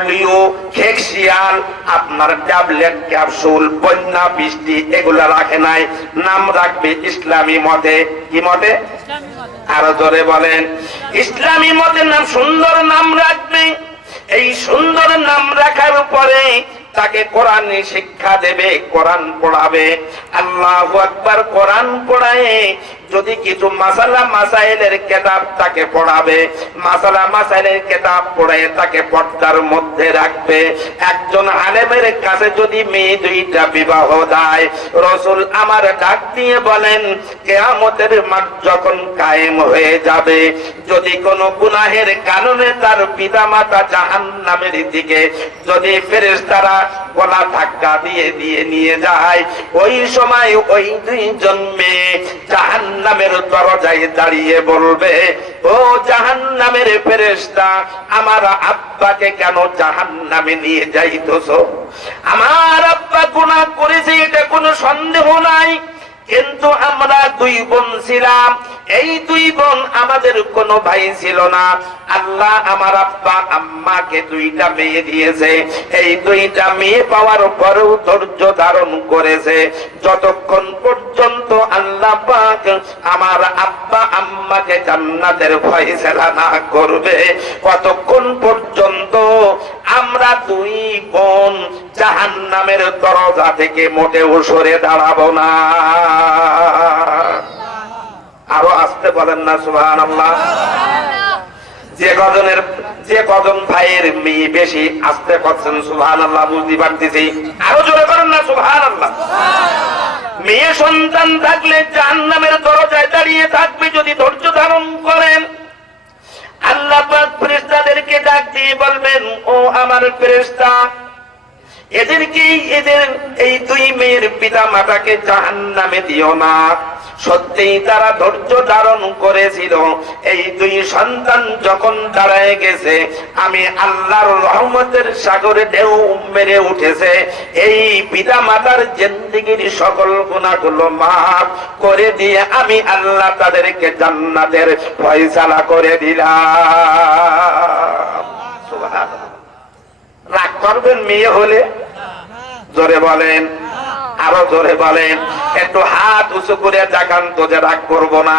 Polio, খেকশিয়াল, আপনার tablet, capsule, বন্যা, বৃষ্টি এগুলা রাখে নাই, নাম রাখবে ইসলামী মতে। কি মতে? আরো জোরে বলেন। ইসলামী মতে নাম, সুন্দর নাম রাখবে। এই সুন্দর নাম রাখার পরে তাকে কোরআন শিক্ষা দেবে, কোরআন পড়াবে। আল্লাহু আকবার। কোরআন পড়ায় যদি কিছু মাসালা মাসাইলের কিতাব তাকে পড়াবে, মাসালা মাসাইলের কিতাব পড়ায় তাকে পর্দার মধ্যে রাখবে। একজন আলেমের কাছে যদি মেয়ে দুইটা বিবাহ দেয়, রাসূল আমার ডাক দিয়ে বলেন কিয়ামতের মাঠ যখন কায়েম হয়ে যাবে, যদি কোনো গুনাহের কারণে তার পিতামাতা জাহান্নামের দিকে যদি ফেরেশতারা গলা ধাক্কা দিয়ে দিয়ে নিয়ে যায়, ওই সময় ওই দুইজন মেয়ে জাহান্নামের দরজায় দাঁড়িয়ে বলবে, ও জাহান্নামের ফেরেশতা, আমার আব্বাকে কেন জাহান্নামে নিয়ে যাইতেছো? আমার আব্বা গুনাহ করেছে, এটা কোনো সন্দেহ নাই, কিন্তু আমরা দুই বোন ছিলাম, এই দুই বোন আমাদের কোনো ভাই ছিল না। আল্লাহ আমার আব্বা আম্মাকে দুইটা মেয়ে দিয়েছে, এই দুইটা মেয়ে পাওয়ার পরেও ধৈর্য ধারণ করেছে যতক্ষণ পর্যন্ত আল্লাহ পাক আমার আব্বা আম্মাকে জান্নাতের ফয়সালা না করবে, কতক্ষণ পর্যন্ত আমরা দুই বোন জাহান্নামের দরজা থেকে মোটেও সরে দাঁড়াবো না। আরো আসতে বলেন না সুবহানাল্লাহ। যে কজন ভাইয়ের মেয়ে বেশি আসতে করছেন সুবহানাল্লাহ, বুঝতে পারতেছি। আরো জোরে করেন না সুবহানাল্লাহ। মেয়ে সন্তান থাকলে জাহান্নামের দরজায় দাঁড়িয়ে থাকবে যদি ধৈর্য ধারণ করেন। আল্লাহ পাক ফেরেশতাদেরকে ডাক দিয়ে বলবেন, ও আমার ফেরেশতা, এদের এই দুই মেয়ের পিতা মাতাকে জাহান্নামে দিও না। সত্যিই তারা ধৈর্য ধারণ করেছিল, এই দুই সন্তান যখন দাঁড়ায় গেছে, আমি আল্লাহর রহমতের সাগরে ঢেউ মেরে উঠেছে, এই পিতা মাতার জিন্দেগীর সকল গুনাহগুলো মাফ করে দিয়ে আমি আল্লাহ তাদেরকে জান্নাতের ফয়সালা করে দিলাম। সুবহানাল্লাহ। রাগ করবেন মেয়ে হলে? জোরে বলেন, আরো জোরে বলেন। একটু হাত উঁচু করে দেখান তো যে রাগ করবো না।